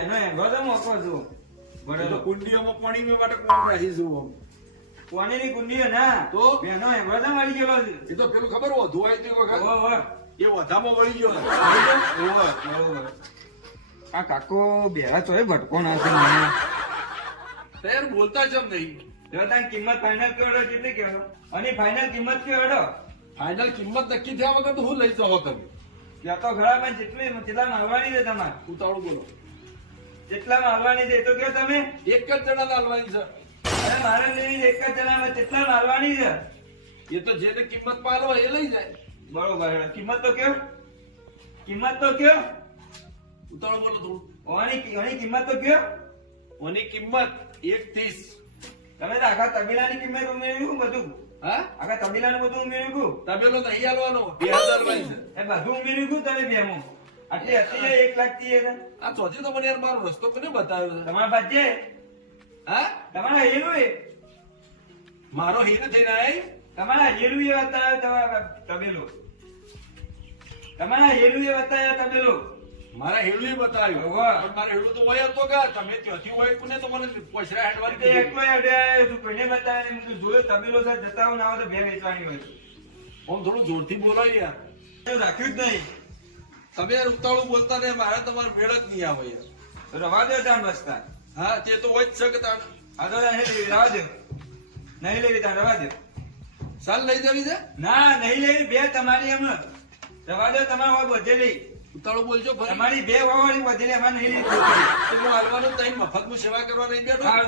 એનો એંગો મોકો છું તો કુંડીઓમાં પાણી મેં માટે કોણ રાખીશું કોની કુંડીઓ ના તો? એનો એંગો મળી ગયેલો છે. એ તો પેલું ખબર હોય ધોવાય તે વખત ઓહો, એ વધામાં વળી ગયો ઓહો. આ કાકો બેરા ચોય ભટકો ના છે મને. તૈયાર બોલતા જ નહીં. જો તારી કિંમત ફાઇનલ કેવડો કેટલી કેવડો અને ફાઇનલ કિંમત કેવડો ફાઇનલ કિંમત નક્કી થયા વગર તો હું લઈ જાઓ તમે ત્યાં તો ખરા પણ કેટલામાં આવવાની છે તમારે ઉતાવળું બોલો. કેટલામાં આવવાની છે એ તો કહો તમે. એક જ જણા લાલવાની છે અરે મારે લેવી છે એક જ જણામાં કેટલામાં આવવાની છે. એ તો જેને કિંમત પાલો હોય એ લઈ જાય. બરોબર કિંમત તો કયો કિંમત તો કયો ઉતાવળું બોલો થોડું. ઓની કિંમત તો કયો. ઓની કિંમત 1.30. તમે તો આખા તબીલાની કિંમત ઉમેર્યું બધું હા આખા તબીલાનું બધું ઉમેર્યું તબેલો નહીં હાલવાનો 2000 લાવી છે. એ બધું ઉમેર્યું તમે બેમો આટલી હતી 1 લાખ થી આ ચોથી તો મને યાર મારો રસ્તો કોને બતાવ્યો છે તમારા પાસે છે હા તમારા હેલું એ મારો હીરો થઈને આય તમારા હેલું એ બતાવ્યો તમારા તબેલો તમારા હેલું એ બતાવ્યો તબેલો મારા હેડું બતાવ્યું વાહ. પણ મારા હેડું તો હોય તો કા તમે ત્યાંથી હોય કોને તો મને પૈસા હેડવાની તે એકલો હેડે આવ્યો છું કોઈને બતાવ્યો નહીં. હું જોયો તબેલો છે જતા હું ના હોય તો બે વેચવાની હોય આમ થોડું જોરથી બોલાય યાર એવું રાખ્યું જ નહીં. તમે યાર ઉતાવળું બોલતા ને મારે તમારે ભેળ જ નહીં આવે યાર તો રવા દો તાન બસતા હા તે તો હોય જ છે કે તાણ આ તો નહીં લેવી રવા દો નહીં લેવી તાન રવા દો સાલ લઈ જવી છે ના નહીં લેવી બે તમારી એમ રવા દો તમારે હોય બધેલી ઉતાવળું બોલજો ફરી તમારી બે વાળી બધેલી અમારે નહીં લેવી તો હું હાલવાનું ટાઈમ મફતમાં સેવા કરવા નહીં બેઠો હા,